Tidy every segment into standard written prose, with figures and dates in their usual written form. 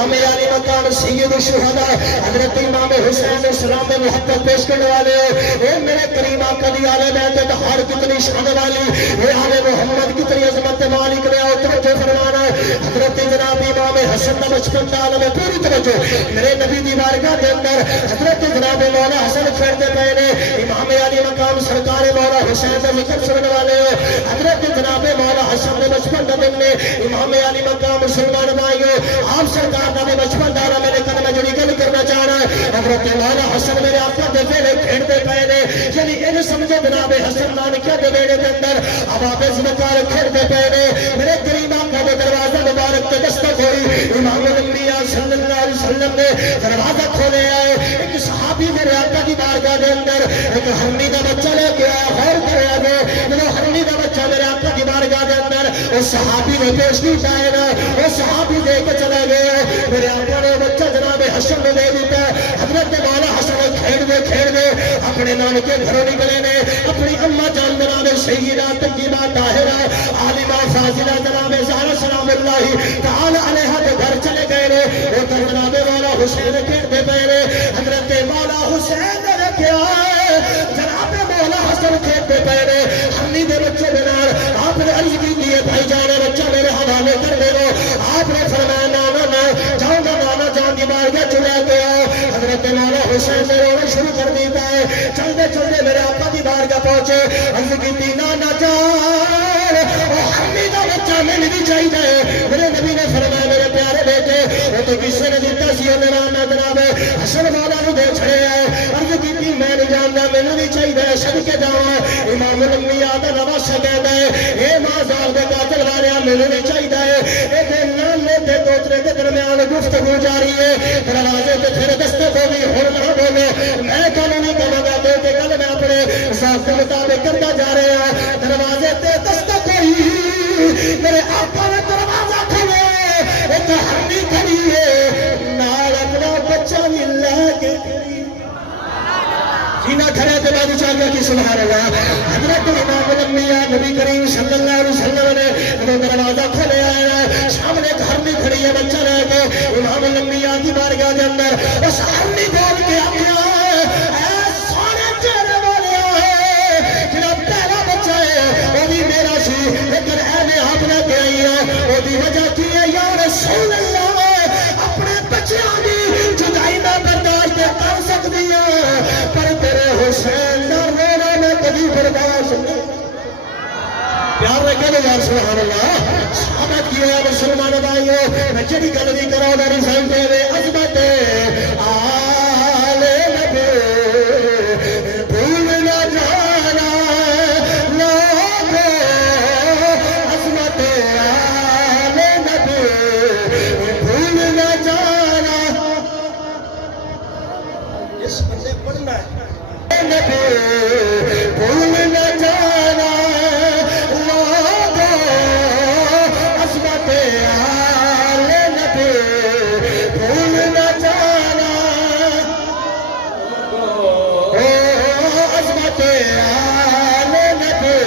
امام علی مقام سید الشہداء حضرت امام حسین السلام میں محبت پیش کرنے والے اے میرے کریم آقا دی آل بیت اطہار کتنی شان والی، اے آل محمد کتنی عظمت والی، کرے آؤ توجہ فرمانا حضرت جناب امام حسن دا بچپن دا عالم پوری توجہ میرے نبی دی بارگاہ دے اندر حضرت جناب مولا حسن کھڑتے پے نے، امام علی مقام سرکار مولا حسین دا ذکر سننے والے حضرت جناب مولا حسن دے بچپن دا دن نے امام علی مقام مسلمان بھائیو آپ سرکار دا بچپن دارا میرے کل میں جڑی گل کرنا چاہنا حضرت مولا حسن میرے آقا دے پھیلے کھیڑتے پے نے، یعنی ان سمجھے جناب حسن نانکیہ دے بیڑے دے اندر اب آپ زمکار کھیڑتے پے نے، میرے کریم آقا دے دروازہ مبارک تے دستک ہوئی، امام الانبیاء صلی اللہ علیہ وسلم نے دروازہ کھولے آئے، ایک صحابی میرے آقا کی بارگاہ دے اندر ایک ہرنی دا بچہ لے کے آیا، غور کرے آگے جنہوں ہرنی دا بچہ میرے آقا کی بارگاہ دے اندر اس صحابی نے پیش نہیں پائے نا، اس صحابی دے کے چلے گئے، میرے آقا نے بچہ جناب حسن نے دے دیتا، حضرت مولا حسن کھیڑ دے اپنے نانکے گھروں نکلے نے، اپنی اماں جان جناب سیدہ طیبہ طاہرہ عالمہ فاضلہ جناب زہرا سلام اللہ تعالی علیہا کے گھر چلے گئے نے، وہ تو جناب مولا حسین کھیڑتے پے نے، حضرت مولا حسین نے کیا جناب مولا حسن کھیڑتے پے نے، ہمیں دے بچے بنار آپ نے عرض کی دیئے بھائی جانے بچہ میرے حوالے کر دے لو، آپ نے فرمایا نانا نا جاؤں گا نانا جان کی بارگاہ چلے گیا، حضرت مولا حسین نے رونا شروع کر دیتا ہے، چلتے چلتے میرے آقا کی بارگاہ پہنچے، عرض کی دی نانا جان ہمیں دا بچہ میں نہیں چاہیے، میرے نبی نے فرمایا میرے پیارے بیٹے وہ تو کسی نے دیتا سی انہیں نانا جناب حسن مولا نو دے چھڑے آئے، عرض کی دی میں نہیں جاننا میں نہیں چاہیے، صدقے جاؤں امام الانبیاء دا نواسہ کہتا ہے اے ماں زال دے قاتل والیا میں نہیں چاہیے، اے دے نانے دے دوترے کے درمیان گفتگو جاری ہے، دروازے تے پھر دستک ہوگی ہر نہ بولے، میں کہوں نہیں کہوں گا دے کے کل میں اپنے ذات کے مطابق کرتا جا رہے ہیں، دروازے تے دستک ہوئی میرے آقا نے دروازہ کھولے، ایک ہرنی کھڑی ہے نال اپنا بچہ بھی لے کے جینا کھڑے تے بادی چاہیے کی سبحان اللہ، حضرت امام الانبیاء نبی کریم صلی اللہ علیہ وسلم نے دروازہ کھولے آیا، سامنے ایک ہرنی کھڑی ہے بچہ لے کے، امام الانبیاء کی بارگاہ کے اندر اس ہرنی بول کے آیا اے سونے چہرے والے ہے جنہا پہلا بچہ ہے وہ بھی میرا سی، لیکن اے میں آپ نے کہ آئی ہے وہ بھی وجہ کی ہے یا رسول اللہ اپنے بچیاں دی جدائی نہ برداشت کر سکتی ہے، پر تیرے حسین نہ رونا میں کبھی برداشت نہیں، پیار رکھے دے یار سبحان اللہ، صحابت کیا مسلمان بھائیو میں جڑی گل بھی کرو نہ رسائن دے دے عظمت آل نبی بھول نہ جانا لوگو، عظمت آل نبی بھول نہ جانا، اس بندے پڑھنا ہے نبی بھول نہ جانا لوگو، عظمت آل نبی بھول نہ جانا، عظمت آل نبی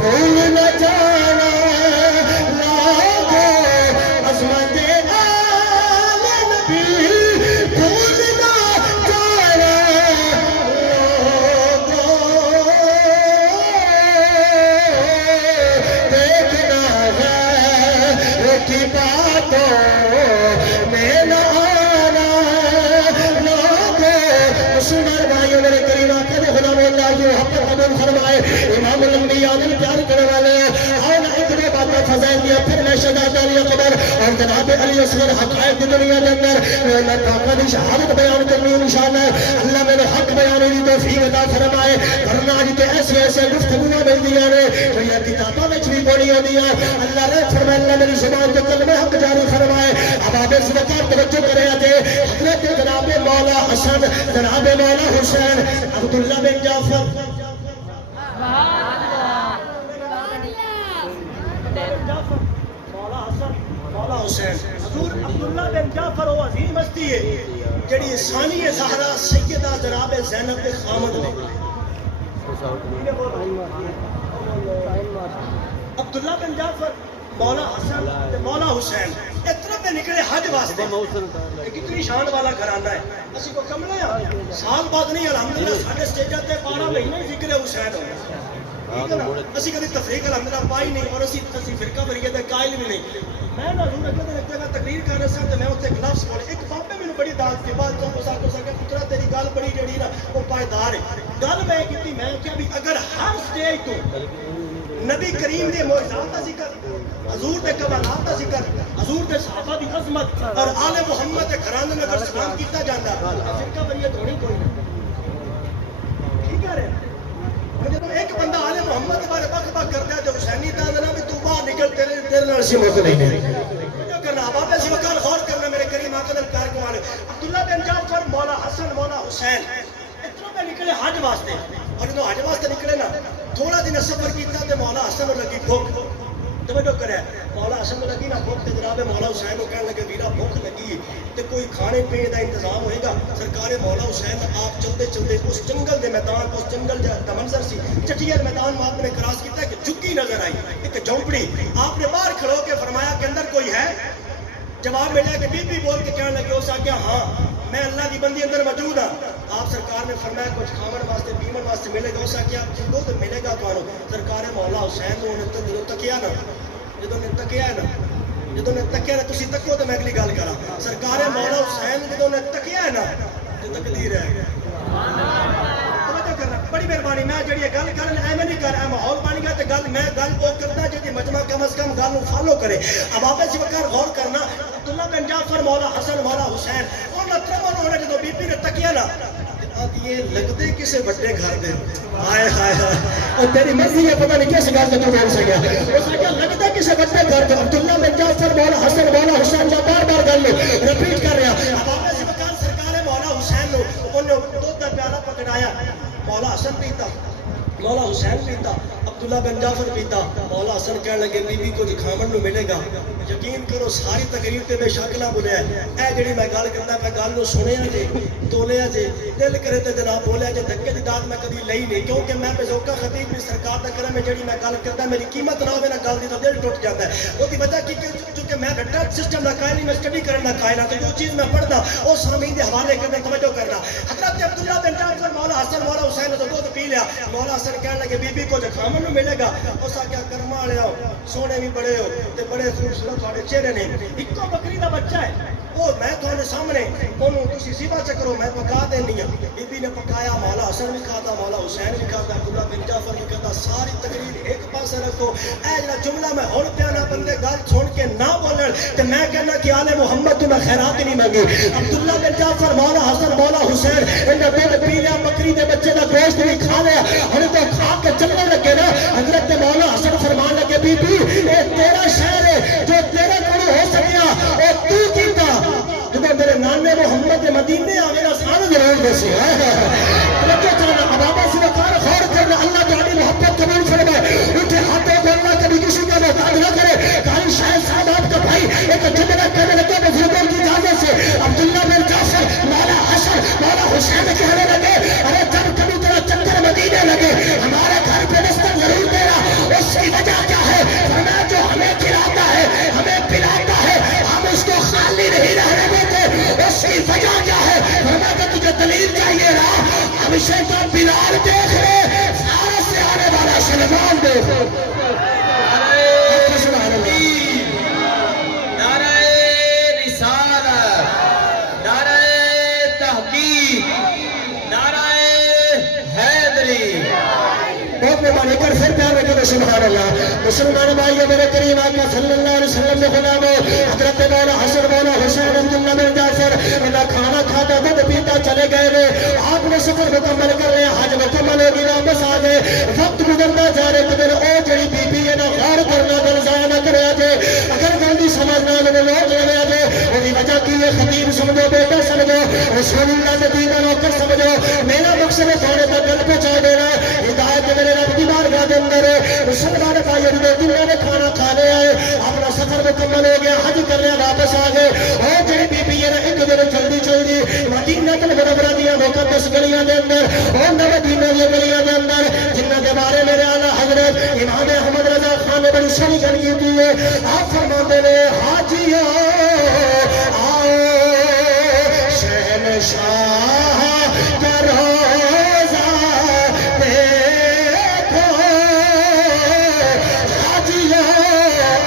بھول نہ جانا لوگو، عظمت آل نبی بھول نہ جانا لوگو، دیکھنا ہے کی باتوں میں نہ آنا لوگو، مسلمان بھائیوں میرے کریم آقا نے غلام اللہ جو حق قبول فرمائے، امام الانبیاء نے پیار کرنے والے ہیں، آؤ نہ ایک دے باتیں فضائل دیا پھر میں شہداء علی اکبر اور جناب علی اصغر حقائق کی دنیا کے اندر میں پاپا دی شہادت بیان کرنی انشاءاللہ، اللہ میرے حق بیان کی توفیق عطا فرمائے، ورنہ آج تے ایسے ایسے گفتگویں مل دیا نے جو یہ کتابوں میں بھی پڑھی ہوتی ہیں، اللہ نے فرمایا اللہ میری زبان کے کلمہ حق جاری فرمائے، اب آپ اس وقت توجہ کرے آتے حضرت جناب مولا حسن جناب مولا حسین عبداللہ بن جعفر مولا حسین حضور عبداللہ بن جعفر وہ عظیم ہستی ہے جڑی ثانی زہرا سیدہ جناب زینب کے خامد نے، عبداللہ بن جعفر مولا حسن تے مولا حسین اس طرف میں نکلے حج واسطے. کتنی شان والا گھرانہ ہے. اسی کو کملے ہیں سال بعد نہیں الحمدللہ ساڈے سٹیجاں تے 12 مہینے ذکر حسین ہونا. ٹھیک ہے نا. اسی کبھی تفریق الحمدللہ پائی نہیں اور اسی فرقہ فریقے دے قائل بھی نہیں. میں نہ حضور اگلے دن ایک جگہ تقریر کر رہا سا تے میں اتنے ایک لفظ بولے. ایک بابے مینوں بڑی داد دی بات تو سکے پترا تیری گل بڑی جڑی نا وہ پائیدار ہے. گل میں کیتی میں کیا بھی اگر ہر سٹیج تو نبی کریم دے معجزات دا ذکر حضور دے کمالات دا ذکر حضور دے صحابہ دی عظمت اور آل محمد دے گھرانے میں اگر سلام کیتا جاندا فرقہ فریقت ہونی کوئی نہیں. ٹھیک ہے جب ایک بندہ آل محمد کے بارے بک بک کرتا ہے تو حسینی دانا بھی تو باہر نکل تیرے نال سمت نہیں کرنا. بابا اسی وقت غور کرنا میرے کریم آقا دل کار کو والے عبداللہ بن جعفر مولا حسن مولا حسین اتنا میں نکلے حج واسطے. اور جب حج واسطے نکلے نا تھوڑا دن سفر کیتا تے مولا حسن لگی بھوک. توجہ کرے مولا حسن لگی نا بھوک تے جناب مولا حسین کو کہنے لگے ویرا بھوک لگی تے کوئی کھانے پینے دا انتظام ہوئے گا. سرکار مولا حسین آپ چلتے چلتے اس جنگل دے میدان اس جنگل دا منظر سی چٹیل میدان آپ نے کراس کیتا کہ جھکی نظر آئی ایک جھونپڑی. آپ نے باہر کھڑو کے فرمایا کہ اندر کوئی ہے. جواب ملا کہ بی بی بول کے کہنے لگے اس آگیا ہاں میں اللہ دی بندی اندر موجود ہاں. آپ سرکار نے فرمایا کچھ کھاون واسطے پیون واسطے ملے گا. اس آگیا دودھ ملے گا تو سرکار مولا حسین نے تکیا نا جدوں نے تکیا نا تسی تکو تو میں اگلی گل کرا. سرکار مولا حسین جدوں نے تکیا نا تو تقدیر ہے. بڑی مہربانی میں جڑی گل کرن ایویں نہیں کر اے ماحول بن گیا تے گل میں گل وہ کرنا جے مجمع کم از کم گل فالو کرے. اب آپ اسی وقت غور کرنا عبداللہ بن جعفر مولا حسن مولا حسین انہاں ترمن نے جدوں بی بی نے تکیا نا یہ لگتے کسے بڑے گھر دے. ہائے ہائے اور تیری مرضی ہے پتہ نہیں کس گل تے تو بول سکیا. اس نے کہا لگتا کسے بڑے گھر دے. عبداللہ بن جعفر مولا حسن مولا حسین جا بار بار گل رپیٹ کر رہا. اب آپ اسی وقت سرکار مولا حسین نو انہوں دودھ دا پیالہ پکڑایا. مولا حسن پیتا مولا حسین پیتا عبداللہ بن جعفر پیتا. مولا حسن کہنے لگے بی بی کو کھاون نو ملے گا. یقین کرو ساری تقریر تے بے شک نہ بولیا اے جڑی میں گل کردا میں گل نو سنیا جے تولیا جے دل کرے تے جناب بولیا جے دھکے دی داد میں کبھی لئی نہیں کیونکہ میں بزوقہ خطیب بھی سرکار دا کرم ہے جڑی میں گل کردا میری قیمت نہ ہوے نا گل دی تو دل ٹوٹ جاتا ہے. او دی وجہ کی کیونکہ میں رٹا سسٹم دا قائل نہیں میں اسٹڈی کرن دا قائل ہاں. تو جو چیز میں پڑھدا او سامعین دے حوالے کرنے توجہ کرنا. حضرت عبداللہ بن جعفر مولا حسن مولا حسین نے دودھ پی لیا. مولا حسن کہنے لگے بی بی کو جو کھاون نو ملے گا. اس آگیا کرما والے آؤ سونے بھی بڑے ہو تے بڑے خوبصورت تھوڑے چہرے نے. ایکو بکری دا بچہ ہے وہ میں تھوڑے سامنے انہوں تسی سیوا چکرو میں پکا دینی ہوں. بی بی نے پکایا. مولا حسن بھی کھاتا مولا حسین بھی کھاتا عبداللہ بن جعفر بھی کھاتا. ساری تقریر ایک پاسے رکھو. اے جڑا جملہ میں ہن پیا نہ بندے گل سن کے نہ بولن تے میں کہنا کہ آل محمد تو میں خیرات نہیں مانگی. عبداللہ بن جعفر مولا حسن مولا حسین انہاں دودھ پی لیا بکری دے بچے دا گوشت بھی کھا لیا. ہن تو کھا کے چلنے لگے نا حضرت مولا حسن فرمان لگے بی بی اے تیرا شہر ہے جو تیرے کولوں ہو سکیا اے تو کیتا. جب میرے نانے محمد مدینے آ میرا سارا ضرور دسی توجہ چاہنا. ابابا سے وقار غور کرنا اللہ تعالی محبت قبول فرمائے. اٹھے ہاتھوں کو اللہ کبھی کسی کا محتاج نہ کرے. قاری شاہد صاحب آپ کا بھائی ایک جملہ کہنے لگے بزرگوں کی اجازت سے عبداللہ بن جعفر مولا حسن مولا حسین کہنے لگے ارے جب کبھی تیرا چکر مدینے لگے ہمارے گھر پہ بستر ضرور دینا. اس کی وجہ کیا ہے؟ فرمایا جو ہمیں کھلاتا ہے ہمیں پلاتا ہے ہم اس کو خالی نہیں رہنے دیتے. اس کی وجہ کیا ہے؟ فرمایا کہ تجھے دلیل چاہیے نا ہمیشہ کا بلال دیکھ لے فارس سے آنے والا سلمان دیکھ. نعرہ رسالت نعرہ تحقیق نعرہ حیدری. بہت مہربانی کر پھر پیار رکھے سبحان اللہ. مسلمان بھائی میرے کریم آقا صلی اللہ علیہ وسلم نے غلاموں حضرت مولا حسن مولا حسین عبداللہ بن جعفر انہاں کھانا کھاتا دودھ پیتا چلے گئے نے. آپ نے سفر مکمل کر لیا حج مکمل ہو گئی واپس آ گئے. وقت گزرتا جا رہے کہ او جڑی بی بی ہے نا غور کرنا دل ضائع نہ کریا جے. اگر گل دی سمجھنا میں لوٹ لیا جے اودی وجہ کی ہے خطیب سمجھو بیٹا سمجھو رسول اللہ کے دین دا نوکر سمجھو. میرا مقصد ہے تھوڑے تک گل پہنچا دینا ہدایت میرے رب دی بارگاہ دے اندر مسلمان بھائی دنیا نے کھانا کھا لیا ہے اپنا سفر مکمل ہو گیا حج کر لیا واپس آ گئے. اور جڑی بی بی ہے نا ایک دن جلدی جلدی مدینہ المنورہ دی مقدس گلیاں دے اندر اور مدینہ دی گلیاں دے اندر جنہاں دے بارے میرے اعلی حضرت امام احمد رضا خان قرآن نے بڑی سونی گل کی ہے. آپ فرماتے نے حاجیو آؤ شہنشاہ کا روزہ دیکھو. حاجیو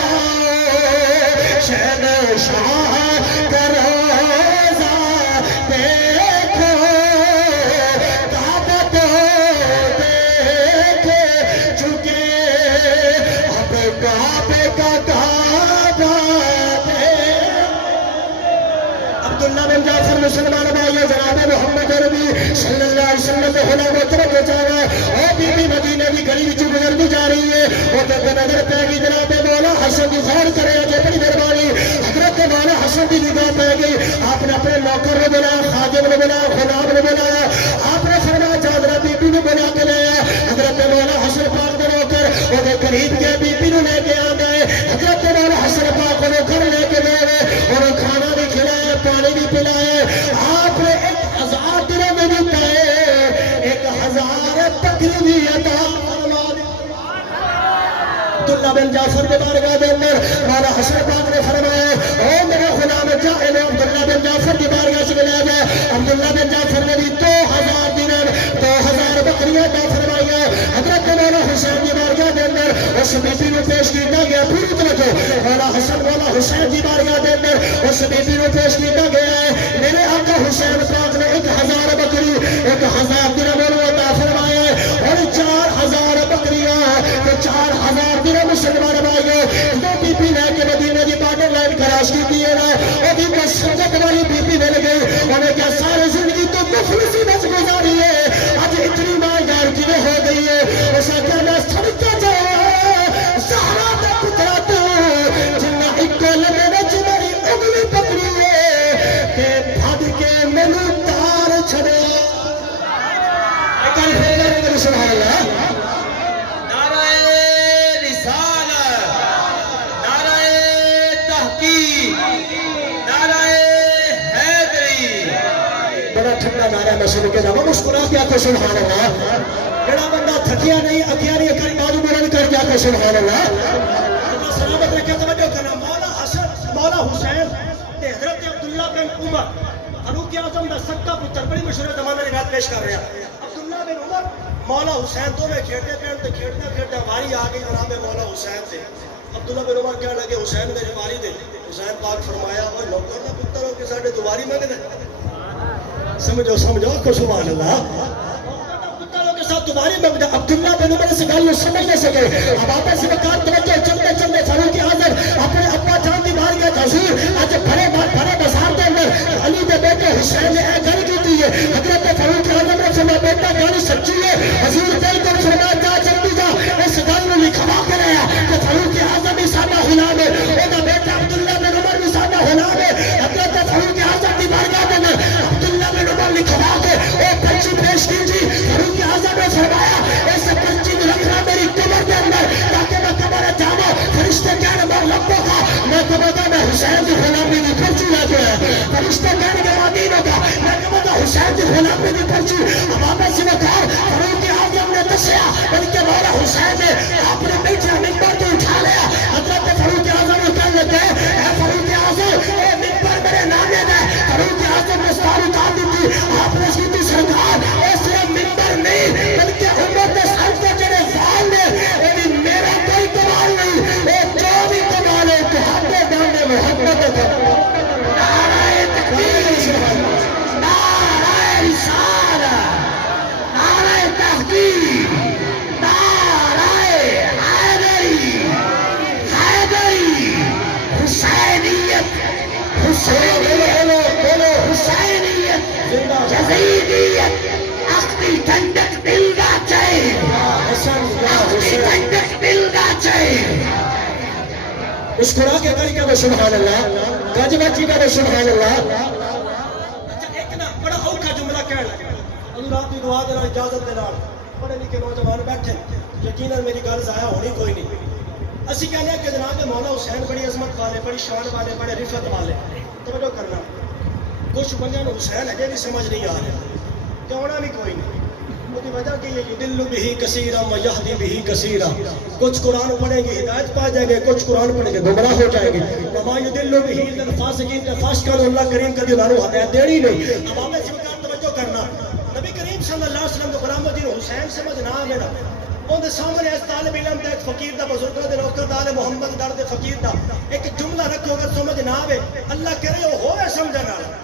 آؤ شہنشاہ کا روزہ دیکھو. کعبہ تو دیکھ چکے اب کعبے کا کعبہ عبداللہ بن جعفر مسلمان بھائی جناب محمد عربی صلی اللہ علیہ وسلم کے خلا میں اتر کے چاہا اور بی بی مدینہ کی گلی وچ گزر دی جا رہی ہے. وہ تے نظر پہ گئی جناب مولا حسن کی غور کرے اجے بڑی مہربانی حضرت مولا حسن کی نگاہ پہ گئی. آپ نے اپنے نوکر نے بلایا, خادم نے بلایا, غلام نے بلایا. آپ نے فرمایا چادرہ بی بی نے بلا کے لایا. حضرت مولا حسن پاک نے نوکر وہ قریب کے بی بی نے لے کے آ گئے. حضرت مولا حسن پاک کو نوکر لے کے گئے اور کھانا بھی کھلایا, پانی بھی پلایا. آپ نے 1000 درہم میں بھی پائے, 1000 بکری بھی عطا فرما دی. عبداللہ بن جعفر کے بارگاہ کے اندر مولا حسن پاک نے فرمایا او میرے غلام جائے عبداللہ بن جعفر کی بارگاہ سے لے جائے. عبداللہ بن جعفر نے بھی 2000 درہم 2000 بکریاں عطا فرمایا. حضرت مولا حسین کی بارگاہ کے اندر اس بی بی کو پیش کیا گیا. پوری توجہ, مولا حسن مولا حسین کی بارگاہ کے اندر اس بی بی کو پیش کیا گیا ہے. میرے آقا حسین پاک نے 1000 بکری 1000 درہم عطا فرمایا ہے اور 4000 بکریاں 4000 درہم مسلمان بھائیو دو بی بی لے کے مدینہ کی بارڈر لائن کراس کی دیے نا. وہ بھی بس سنگت والی بی بی مل گئی. انہیں کیا ساری زندگی تو مفلسی بچ گزاری ہے, آج اتنی مالدار کیوں ہو گئی ہے. اسے کہنا صدقہ جاؤ زہرا دا پترا تو جنہ اکل میرے جمری اگلی پکڑی ہے کہ بھاگ کے مینو تار چھڑے. ایک پھر سبحان اللہ. نعرہ رسالت, نعرہ تحقیق, نعرہ حیدری. بڑا ٹھنڈا نعرہ میں سن کے جاؤں مسکرا کے آکو سبحان اللہ. بڑا بندہ تھکیا نہیں اکیا نہیں کری بازو بلند کر کے آکو سبحان اللہ. اللہ سلامت رکھے. توجہ کرنا مولا حسن مولا حسین تے حضرت عبداللہ بن عمر فاروق اعظم دا سکا پتر بڑی مشہور زمانہ کی بات پیش کر رہے ہیں. عبداللہ بن عمر مولا حسین تو میں کھیلتے پہ کھیلتے واری آ گئی جناب مولا حسین سے. عبداللہ بن عمر کہنے لگے حسین میری واری دے. حسین پاک فرمایا وہ نوکر دا پتر ہو کے ساڈے دواری منگ دے. سمجھو سمجھو کو سبحان اللہ. تمہاری مقدہ عبداللہ بن عمر سے گل سمجھ نہ سکے. اب آپ سے وقات توجہ چلتے چلتے فاروق اعظم اپنے ابا جان کی بارگاہ حضور آج بڑے بازار کے اندر علی کے بیٹے حسین نے گل کی ہے. حضرت فاروق اعظم نے فرمایا بیٹا گل سچی ہے. حضور دل کر فرمایا جا جلدی جا اس گل کو لکھوا کے لایا کہ فاروق اعظم بھی سادہ غلام ہے, وہ بیٹا عبداللہ بن عمر بھی سادہ غلام ہے. حضرت فاروق اعظم کی بارگاہ کے اندر عبداللہ بن عمر لکھوا کے وہ پرچی پیش کی تھی. فاروق اعظم نے فرمایا اس پرچی کو رکھنا میری قبر کے اندر تاکہ میں قبر جاؤں فرشتے کہنے میں لبوں کا میں کہتا میں حسین کی غلامی کی پرچی لے کے آیا. فرشتے کہنے کے مدین ہوگا میں کہتا حسین کی غلامی کی پرچی. اب آپ سے وقار فاروق اعظم نے دسیا بلکہ مولا حسین نے اپنے بیٹے ممبر کو اٹھا لیا. حضرت فاروق اعظم نے کہنے لگے اے فاروق اعظم اے ممبر میرے نانے دے. فاروق اعظم نے ساری اتار دی تھی. آپ نے اس کی تھی سرکار اے صرف ممبر نہیں بلکہ امت سر کے جڑے فعال نے اے بھی میرا کوئی کمال نہیں, اے جو بھی کمال ہے تو ہمیں جانے محمد کا. نعرہ تکبیر, نعرہ رسالت, نعرہ تحقیق, نعرہ حیدری, حسینیت, حسینیت, یزیدیت, اختی ٹھنڈک دل کا چین, اختی ٹھنڈک دل کا چین. مسکرا کے کری کا سبحان اللہ, گج بچی کا سبحان اللہ. اچھا ایک نا بڑا اوکھا جملہ کہہ لگا اللہ آپ کی دعا دینا اجازت دینا پڑھے لکھے نوجوان بیٹھے یقیناً میری گل ضائع ہونی کوئی نہیں. اسی کہنے ہیں کہ جناب مولا حسین بڑی عظمت والے, بڑی شان والے, بڑے رفت والے. توجہ کرنا کچھ بندیاں نوں حسین اجے بھی سمجھ نہیں آ رہا کہ ہونا بھی کوئی نہیں. کی وجہ کہ یہ یدل بہی کثیرا و یہدی بہی کثیرا، کچھ قرآن پڑھیں گے ہدایت پا جائیں گے، کچھ قرآن پڑھیں گے گمراہ ہو جائیں گے. وما یدل بہی الا الفاسقین، فاسقوں اللہ کریم کبھی انہوں نے ہدایت دینی نہیں. اب آپ اس وقت توجہ کرنا، نبی کریم صلی اللہ علیہ وسلم غلام الدین حسین سمجھ نہ آئے نا، ان دے سامنے اس طالب علم دا ایک فقیر دا بزرگاں دے نوکر دا محمد در دے فقیر دا ایک جملہ رکھو، اگر سمجھ نہ آئے اللہ کرے وہ ہوئے سمجھنا والا،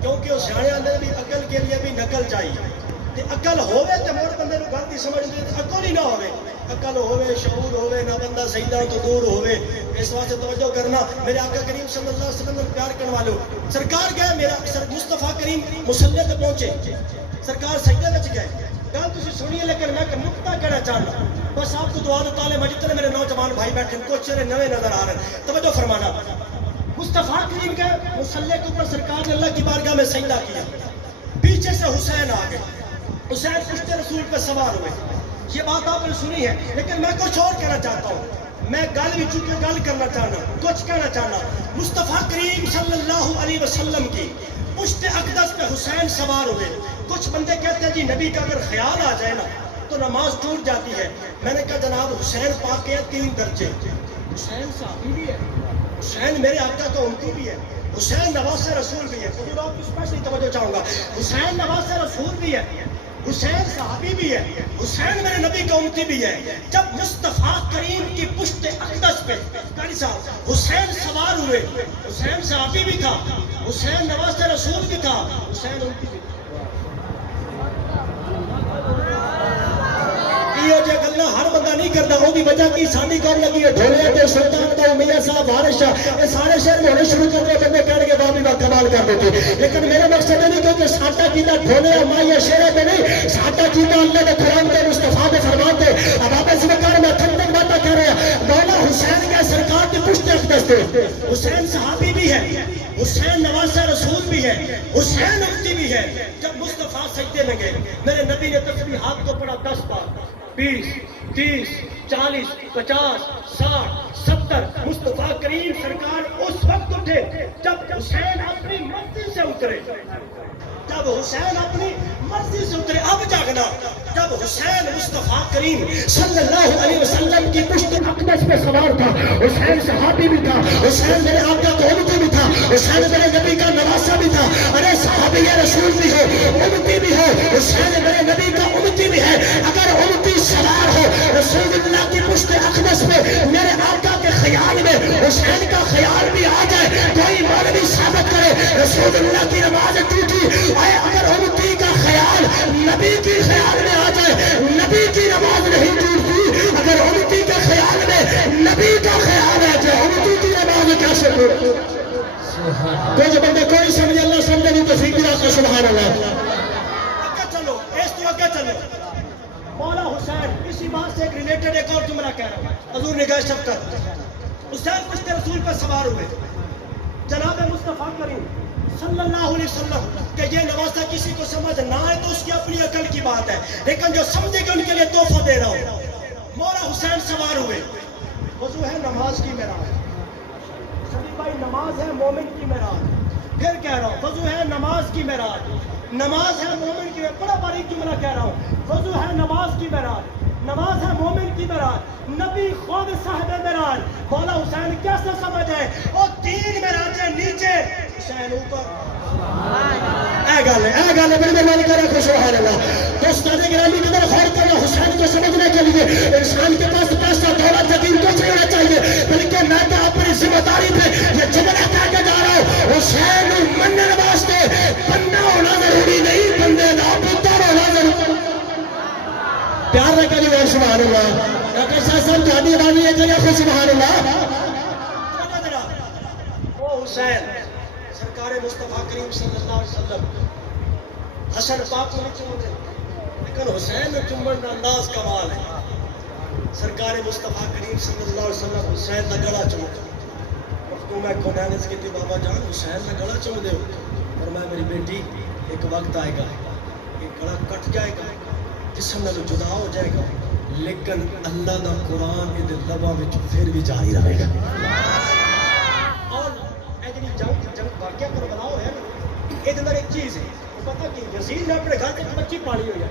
کیونکہ وہ سیانے آندے بھی عقل کے لیے بھی نقل چاہیے. تے عقل ہوے تے مڑ بندے نوں غلطی سمجھدے تے عقل ہی نہ ہوے، عقل ہوے شعور ہوے نہ بندہ سیدھا تو دور ہوے. اس واسطے توجہ کرنا میرے آقا کریم صلی اللہ علیہ وسلم نے پیار کرنے والو. سرکار گئے میرا مصطفیٰ کریم مصلی تے پہنچے، سرکار سجدے وچ گئے. گل تسی سنیے لیکن میں نقطہ کہنا چاہنا، بس آپ کو دعا دو طالب جتنے میرے نوجوان بھائی بیٹھے کچھ چہرے نوے نظر آ رہے ہیں، توجہ فرمانا. مصطفیٰ کریم کے مصلی کے اوپر سرکار نے اللہ کی بارگاہ میں سجدہ کیا، پیچھے سے حسین آ گئے، حسین پشت رسول پہ سوار ہوئے. یہ بات آپ نے سنی ہے لیکن میں کچھ اور کہنا چاہتا ہوں، میں گل بھی چونکہ گل کرنا چاہنا، کچھ کہنا چاہنا. مصطفیٰ کریم صلی اللہ علیہ وسلم کی پشت اقدس پہ حسین سوار ہوئے. کچھ بندے کہتے ہیں جی نبی کا اگر خیال آ جائے نا تو نماز ٹوٹ جاتی ہے. میں نے کہا جناب حسین پاک کے 3 درجے، حسین صحابی بھی ہے، حسین میرے آقا کا امتی بھی ہے، حسین نواز رسول بھی ہے. حضور آپ کی اسپیشلی توجہ چاہوں گا، حسین نواز رسول بھی ہے، حسین صحابی بھی ہے، حسین میرے نبی کا امتی بھی ہے. جب مصطفیٰ کریم کی پشت اقدس پہ قاری صاحب حسین سوار ہوئے، حسین صحابی بھی تھا، حسین نواز رسول بھی تھا، حسین امتی بھی تھا. یہ جو گلنا ہر بندہ نہیں کرتا، وہ بھی وجہ کی سانی کر لگی ہے. ڈھولے تے سلطان تے میاں صاحب وارث شاہ یہ سارے شہر میں ہونے شروع کر دے، بندے کہنے کے بعد بھی کمال کر دیتے. لیکن میرا مقصد نہیں کیونکہ ساٹا کیتا ڈھولے اور مایا شہر پہ نہیں، ساٹا کیتا اللہ کے کلام کے مصطفیٰ کے فرمان تے. اب آپ اس وقت میں تھن باتیں کہہ رہے ہیں. مولا حسین کے سرکار کی پشت اقدس تے حسین صحابی بھی ہے، حسین نواز رسول بھی ہے، حسین امتی بھی ہے. جب مصطفیٰ سجدے میں گئے میرے نبی نے تسبیحات کو پڑھا 10 بار، 20 30 40 50 60 70. مصطفیٰ کریم سرکار اس وقت اٹھے جب حسین اپنی مرضی سے اترے، جب حسین اپنی مرضی سے اترے. اب جاگنا جب حسین مصطفیٰ کریم صلی اللہ علیہ وسلم کی پشت اقدس پہ سوار تھا، حسین صحابی بھی تھا، حسین میرے آقا کا امتی بھی تھا، حسین میرے نبی کا نواسا بھی تھا. ارے صحابی رسول بھی ہو، امتی بھی ہو، حسین میرے نبی کا امتی بھی ہے. اگر امتی سوار ہو رسول اللہ کی پشت اقدس پہ، میرے آقا کے خیال میں حسین کا خیال بھی آ جائے، کوئی مولوی ثابت کرے رسول اللہ کی نماز ٹوٹی. اگر امتی کا خیال نبی کی خیال میں آ جائے، نبی کی نماز نہیں ٹوٹتی. اگر امتی کے خیال میں نبی کا خیال آ جائے، امتی کی نماز کیسے ٹوٹتی؟ کوئی جو بندے کوئی سمجھے اللہ سمجھے نہیں تو فکر آقا سبحان اللہ. آگے چلو، اس تو آگے چلو. مولا حسین اسی بات سے ایک ریلیٹڈ ایک اور جملہ کہہ رہا ہوں. حضور نگاہ شفقت، حسین پشت رسول پر سوار ہوئے. جناب مصطفیٰ کریم صلی اللہ علیہ وسلم کہ یہ نوازہ کسی کو سمجھ نہ آئے تو اس کی اپنی عقل کی بات ہے، لیکن جو سمجھے کہ ان کے لیے تحفہ دے رہا ہوں. مولا حسین سوار ہوئے. وضو ہے نماز کی معراج، سبھی بھائی نماز ہے مومن کی معراج. پھر کہہ رہا ہوں وضو ہے نماز کی معراج، نماز ہے مومن کی. بڑا باریک جملہ کہہ رہا ہوں، وضو ہے نماز کی معراج، نماز ہے مومن کی معراج. نبی خود صاحب معراج. مولا حسین کیسے سمجھ ہے؟ وہ 3 معراجیں نیچے، حسین اوپر. اے گل میرے مال کر رکھو سبحان اللہ. دوستان گرامی قدر غور کرنا، حسین کو سمجھنے کے لیے انسان کے پاس پیسہ دولت یقین کچھ نہیں ہونا چاہیے، بلکہ میں تو اپنی ذمہ داری پہ یہ جملہ کہہ کے جا رہا ہوں. حسین منن واسطے بندہ ہونا ضروری نہیں، بندے دا پتر ہونا ضروری. پیار رکھا جی سبحان اللہ. ڈاکٹر صاحب جانی رانی ہے کہ سبحان اللہ. او حسین سرکار مصطفیٰ کریم صلی اللہ علیہ وسلم حسن پاک کو نہیں چومتے، لیکن حسین چومن کا انداز کمال ہے. سرکار مصطفیٰ کریم صلی اللہ علیہ وسلم حسین کا گلا چومتے. میں کونینس کی تھی بابا جان حسین کا گلا چوم دے اور میں میری بیٹی ایک وقت آئے گا یہ گلا کٹ جائے گا، جسم میں جدا ہو جائے گا، لیکن اللہ دا قرآن یہ لباں وچ پھر بھی جاری رہے گا. اور اے جنگ واقعہ کربلا ہوا ہے نا، یہ اندر ایک چیز ہے، پتہ کہ یزید نے اپنے گھر ایک بچی پالی ہوئی ہے.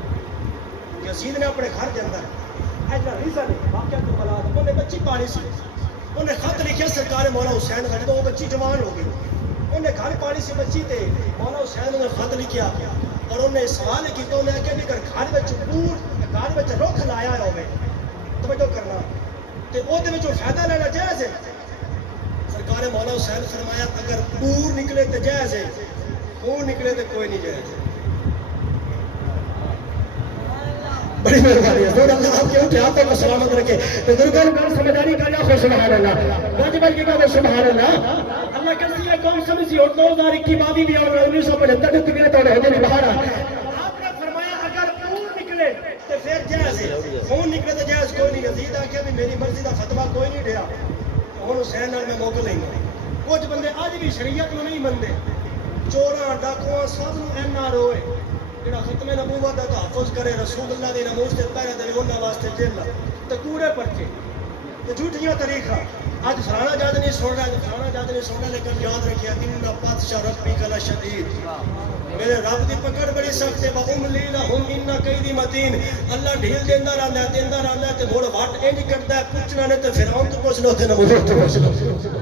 یزید نے اپنے گھر کے اندر اجلا ریزا نے واقعہ کربلا دا انہیں بچی پالی سی انہیں خط لکھیا سرکار مولا حسین کا جدوں وہ بچی جوان ہو گئی انہیں گھر پالی سی بچی تے مولا حسین نے خط لکھیا اور انہیں سوال کیتا انہیں کہ اگر گھر وچ پور گھر وچ رکھ لایا ہوے توجہ کرنا تے او دے وچوں فائدہ لینا جائز ہے سرکار مولا حسین فرمایا اگر پور نکلے تے جائز ہے خون نکلے تے کوئی نہیں جائز بڑی مہربانی ہے تھوڑا اللہ آپ کے اٹھے آپ کو سلامت رکھے بزرگوں کا سمجھانی کا یا سبحان اللہ گج بل کی کا سبحان اللہ اللہ کہتی ہے قوم سمجھی اور 2021 بھی اور 1975 تک میرے توڑے ہونے باہر آپ نے فرمایا اگر خون نکلے تو پھر جائز ہے خون نکلے تو جائز کوئی نہیں یزید آ کہ میری مرضی کا فتوا کوئی نہیں دیا ہن حسین نال میں موقع لیں گا کچھ بندے اج بھی شریعت نو نہیں منتے چوراں ڈاکواں سب نو این آر ہوئے جڑا ختم نبوت دا تحفظ کرے رسول اللہ دی نماز تے پہرے دے انہاں واسطے جیل تے کوڑے پرچے تے جھوٹیاں طریقہ اج فلانا جاد نہیں سن رہا فلانا جاد نہیں سن رہا لیکن یاد رکھیا ان بادشاہ ربی کلا شدید میرے رب دی پکڑ بڑی سخت ہے وہم لیلہم ان قیدی متین اللہ ڈھیل دیندا رہندا ہے تے مڑ وٹ اے نہیں کردا پوچھنا نے تے فرعون تو پوچھ لو تے نمرود تو پوچھ لو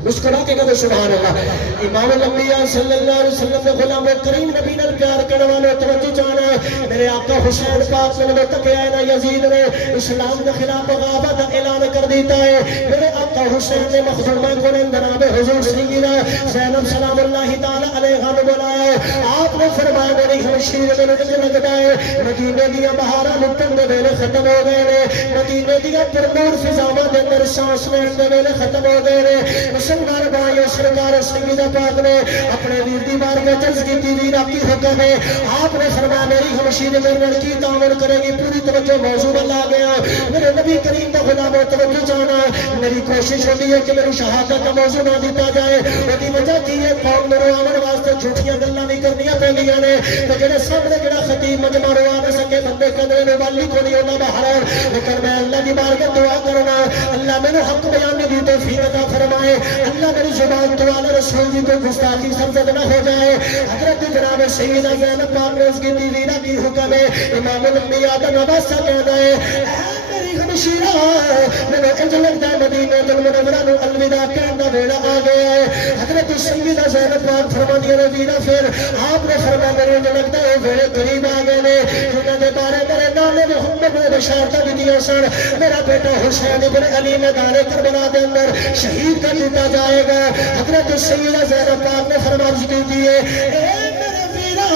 مسکرا کے کہو سبحان اللہ امام الانبیاء صلی اللہ علیہ وسلم نے غلام کریم نبی نال پیار کرنے والے توجہ جانا میرے آقا حسین پاک نے تکیا ہے نا یزید نے اسلام کے خلاف بغاوت کا اعلان کر دیتا ہے میرے آقا حسین نے مخدومہ کو جناب حضور سیدنا زینب سلام اللہ تعالی علیہا نے بلایا آپ نے فرمایا میری ہمشیر میں مجھے لگتا ہے مدینے دیا بہارا لٹن دے ویلے ختم ہو گئے نے مدینے دیا پرنور فضاواں دے اندر سانس لین دے ویلے ختم ہو گئے نے مسلمان بھائیو سرکار سیدہ پاک نے اپنے ویر دی بارگاہ چرز کی ویر آپ کی حکم ہے آپ نے فرمایا میری ہمشیر میرے کی تعمیر کرے گی پوری توجہ موضوع لا گیا میرے نبی کریم کا غلام توجہ جانا میری کوشش ہوتی ہے کہ میری شہادت کا موضوع نہ دیتا جائے وہی وجہ کی ہے قوم میرے آمن واسطے جھوٹیاں گلاں نہیں کرنیاں پہلیاں نے تو جڑے سامنے جڑا خطیب مجمع رو آ سکے بندے قدرے میں والی کو نہیں ہونا بہار لیکن میں اللہ کی بارگاہ دعا کرنا اللہ میرے حق بیان کی توفیق عطا فرمائے اللہ میری زبان تو اعلی رسول کی کوئی گستاخی سمجھ نہ ہو جائے حضرت جناب سیدہ زینب پاک نے اس کی بیوی کی حکم ہے امام الانبیاء کا نواسہ کہتا ہے میری ہمشیرہ میں انج لگتا ہے مدینہ المنورہ نو الوداع کہنے کا ویلا آ گیا ہے حضرت سیدہ زینب پاک فرماتی ہے ویرا پھر آپ نے فرمایا میرے انج لگتا ہے ویلے قریب آ گئے نے جنہاں دے بارے میرے نانے محمد نے بشارتاں دتیاں سن میرا بیٹا حسین ابن علی میدان کربلا دے اندر شہید کر دیا جائے گا حضرت سیدہ زینب پاک نے فرمایا کی تھی اے میرے ویرا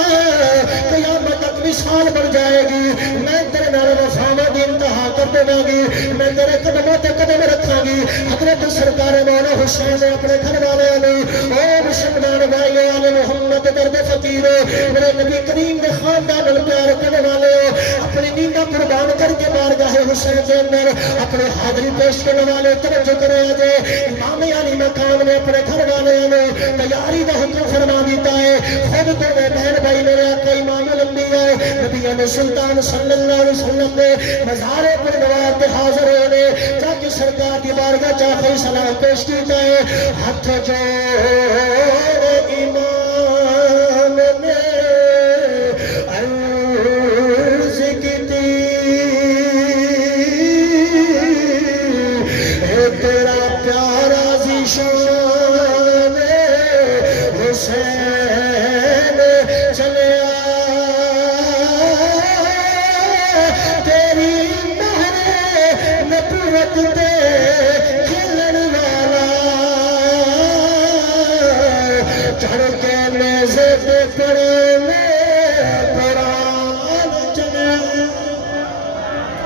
قیامت تک مثال بن جائے گی میں تیرے نال وفاواں دی انتہا کر دوں گی میں تیرے قدموں تے قدم رکھاں گی حضرت سرکار مولا حسین نے اپنے گھر والوں نے او مسلمان بھائیو آل محمد درد فقیر میرے نبی کریم دے خاندان نال پیار کرنے والے اپنی نینداں قربان کر کے بارگاہ حسین دے اندر اپنے حاضری پیش کرنے والے توجہ کرے جے امام علی مقام نے اپنے گھر والوں نے تیاری دا حکم فرما دیتا ہے خود تو میں بہن بھائی میرے آقا امام الانبیاء نبیان سلطان صلی اللہ علیہ وسلم نے مزارے پر نواب پہ حاضر ہونے تاکہ سرکار کی بارگاہ چاہے سلام پیش کیتا ہے ہاتھ جوڑ ایمان نے عرض کی تھی تیرا پیارا ذیشان حسین چلے تیری مہر نبوت دے کھلن والا چڑھ کے نیزے پہ پڑھنے قرآن چلے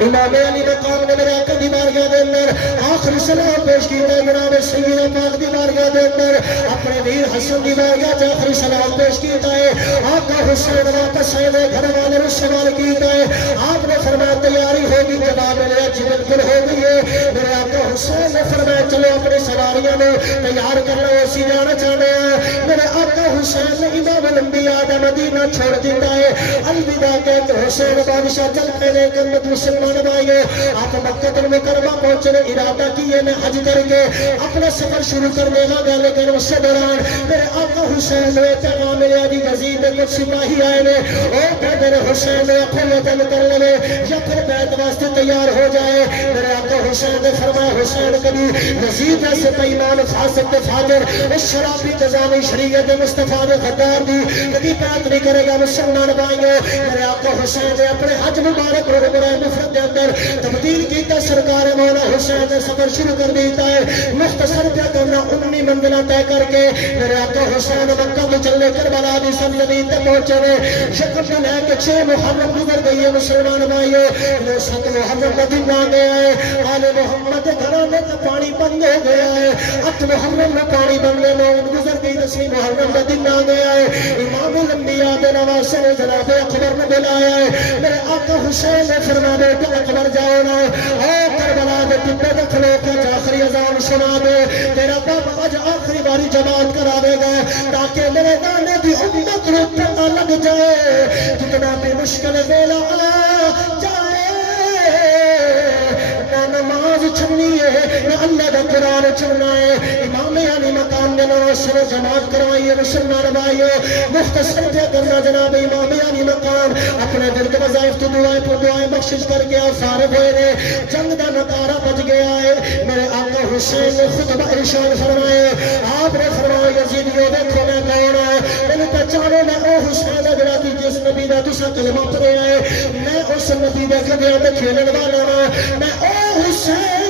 امام علی مقام نے میرے آقا دی بارگاہ دے اندر آخری سلام پیش کیتا ہے جناب سیدہ پاک دی بارگاہ دے اندر اپنے ویر حسن دی بارگاہ چ آخری سلام پیش کیتا ہے آقا حسین واپس آئے گھر والے نے سوال کیتا ہے آپ نے فرمایا تیاری ہوگی جناب میرے جی بالکل ہو گئی ہے میرے آقا حسین نے فرمایا چلو اپنی سواریاں نے تیار کر لو اسی جانا چاہتے ہیں میرے آقا حسین نے امام الانبیاء دا مدینہ چھوڑ دیتا ہے الوداع کہہ کے حسین بادشاہ چل پے نے کنت مسلمان بھائیو آپ مکہ المکرمہ پہنچے نے ارادہ کیے نے حج کر کے اپنا سفر شروع کرنے لگا لیکن اس سے دوران میرے آقا حسین نے پیغام ملیا دی یزید دے کچھ سپاہی آئے نے او کہتے ہیں حسین نے قوتن کر لے یا پھر بیعت واسطے تیار ہو جائے میرے آقا حسین نے فرمایا حسین کبھی یزید سے پیمان فاسق فاجر اس شرابی جزامی شریعت مصطفیٰ نے غدار دی کبھی بیعت نہیں کرے گا مسلمان بھائیو میرے آقا حسین نے اپنے حج مبارک رو برائے مفرد دے اندر تبدیل کیتا سرکار مولا حسین نے سفر شروع کر دیتا ہے مختصر پہ کرنا 19 منزلہ طے کر کے میرے آقا حسین مکہ تو چلے کربلا دی سرزمین تے پہنچے نے شکر نے لے کے 6 محرم گزر گئی ہے مسلمان بھائیو 7 محرم کا دن آ گیا ہے آل محمد گھروں میں پانی بند ہو گیا ہے 8 محرم میں پانی بندے میں گزر گئی 10 محرم کا دن آ گیا ہے امام الانبیاء دے نواسے نے جناب اکبر نے بلایا ہے میرے آقا حسین نے فرمایا بیٹا اکبر جاؤ نا اے کربلا دے ٹپے تے کھلو کے آخری اذان سنا دے تیرا باپ آج آخری باری جماعت کراوے گا تاکہ میرے نانے دی امت کو پتہ لگ جائے کتنا بھی مشکل ویلا آ جائے نہ نماز چھڑنی ہے نہ اللہ کا قرآن چھڑنا ہے امام علی مقام نے نواسر جماعت کروائی ہے مسلمان بھائیو مختصر پہ کرنا جناب امام علی مقام اپنے دل کے وظائف تو دعائیں بخشش کر کے فارغ ہوئے نے جنگ دا نکارہ بج گیا ہے میرے آقا حسین نے خطبہ ارشاد فرمائے آپ نے فرمایا یزیدیو دیکھو میں کون ہے میں پہچانو میں او حسین ہے جڑا جس نبی دا تسا کلمہ پڑھے ہے میں اس نبی دے قدموں تے کھیلن والا ہوں میں او حسین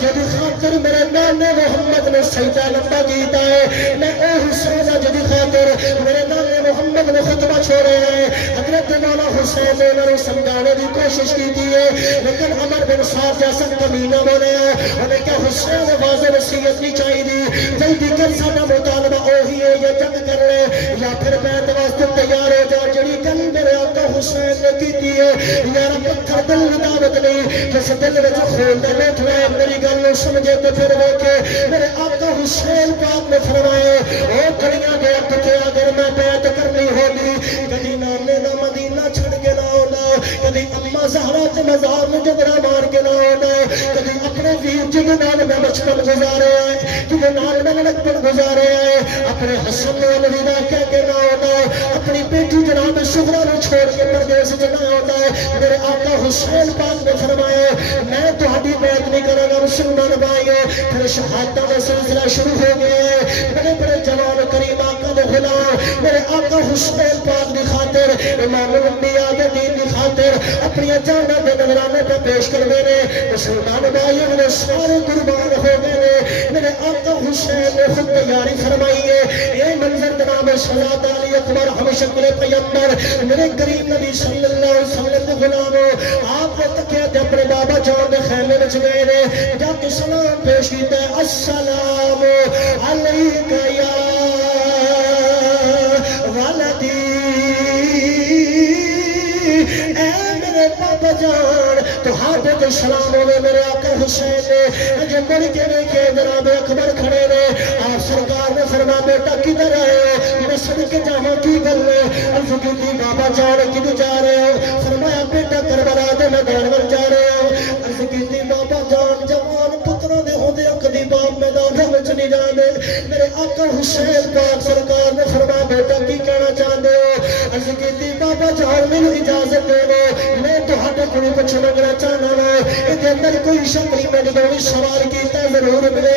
جدی خاطر میرے نانے محمد نے سجدہ لمبا کیتا ہے میں او حسین جدی خاطر میرے نانے محمد نے خطبہ چھوڑے ہیں حضرت مولا حسین نے انہوں سمجھانے کی کوشش کی تھی ہے لیکن عمر بن سعد جیسا کمینہ بولے ہیں انہیں کہا حسین واضح نصیحت نہیں چاہی دی جلدی کر ساڈا مطالبہ اوہی ہے یا جنگ کر لے یا پھر بیعت واسطے تیار ہو جا جڑی گل میرے آقا حسین نے کی ہے یار پتھر دل دعوت نہیں جس دل وچ خون دے بیٹھا ہے میری گل نو سمجھے تو پھر دیکھے میرے آقا حسین پاک نے فرمایا او کڑیاں دے اٹھے اگر میں بیعت کرنی ہوگی کبھی نانے دا مدینہ چھڑ کے نہ ہونا کبھی اما زہرا تے مزار میں جگرا مار کے نہ ہونا کبھی اپنے ویر جی نال میں بچپن گزارے آئے کبھی نال میں لڑکپن گزارے آئے اپنے حسن و الوداع کہہ کے نہ ہونا اپنی بیٹی جناب شغرا نو چھوڑ کے پردیس چ نہ ہوتا ہے میرے آقا حسین پاک نے فرمایا میں تہاڈی بیعت نہیں کروں گا مسلمان بھائیو پھر شہادت کا سلسلہ شروع ہو گیا ہے بڑے بڑے جوان کریم آقا دے غلام میرے آقا حسین پاک دی خاطر امام الانبیاء دے دین دی خاطر اپنی جاناں دے نذرانے پہ پیش کر دے نے مسلمان بھائیو میرے سارے قربان ہو گئے نے میرے آقا حسین نے خود تیاری فرمائی ہے یہ منظر جناب صلوات علی اکبر ہمیشہ میرے پیغمبر میرے کریم نبی صلی اللہ علیہ وسلم دے غلام آپ نے تکیا تے اپنے بابا جان دے خیمے وچ گئے نے جا کے سلام پیش کیتا ہے السلام علیکہ یا ولدی اے میرے بابا جان تو ہاتھ تے سلام ہوے میرے آقا حسین نے جو مڑ کے دیکھے جناب اکبر کھڑے نے آپ سرکار نے فرمایا بیٹا کدھر آئے ہو میں سن کے جاواں کی گل ہے عرض کی بابا جان کدھر جا رہے ہو فرمایا بیٹا کربلا دے میدان وچ جا رہے ہو عرض کی بابا جان جوان پتروں دے ہوندے کدی باپ میدان وچ نہیں جاندے میرے آقا حسین پاک سرکار نے فرمایا بیٹا کی کہنا چاہندے ہو عرض کی بابا جان مینوں اجازت دے دو میں تہاڈے کول کچھ منگنا چاہنا وا اے اندر کوئی شک نہیں میں نے سوال کیتا ضرور ملے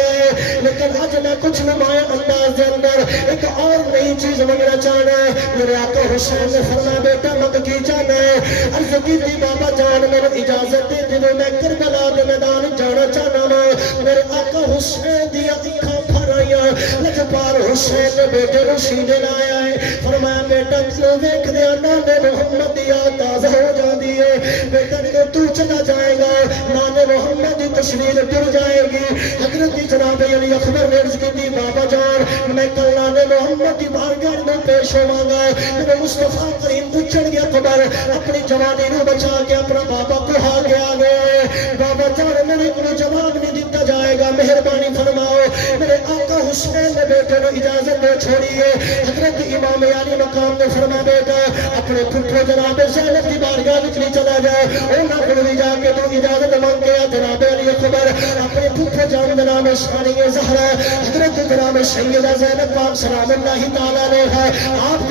لیکن اج میں کچھ نمایاں انداز دے اندر ایک اور نئی چیز منگنا چاہنا ہے میرے آقا حسین نے فرمایا بیٹا مت کی چاہنا ہے عرض کی بابا جان میرے اجازت دے دو میں کربلا دے میدان جانا چاہنا وا میرے آقا حسین دی اکھاں بھر آئیاں لجپال حسین نے بیٹے نو سینے لایا ہے فرمایا بیٹا کیوں ویکھدے نانے محمد دی یاد تازہ ہو جاندی ہے بیٹا جدوں تو چلا جائے گا نانے محمد دی تصویر ٹر جائے گی حضرت جناب علی اکبر نے عرض کی بابا جان میں کل نانے محمد دی بارگاہ میں پیش ہوواں گا میرے مصطفیٰ کریم پوچھن گیا اکبر اپنی جوانی نو بچا کے اپنا بابا کو ہا کے آ گیا ہے بابا جان میرے کو جواب نہیں دیتا جائے گا مہربانی فرماؤ میرے آقا حسین نے بیٹے نو اجازت دے چھوڑی ہے حضرت امام علی مقام نے فرمایا بیٹا اپنے پھپھو جناب زینب دی بارگاہ وچ نہیں چلا جائے انہاں کول بھی جا کے تو اجازت مانگ کے جناب علی اکبر اپنے پھپھو جان دا نام ثانیہ زہرا حضرت جناب سیدہ زینب پاک سلام اللہ تعالی علیہا آپ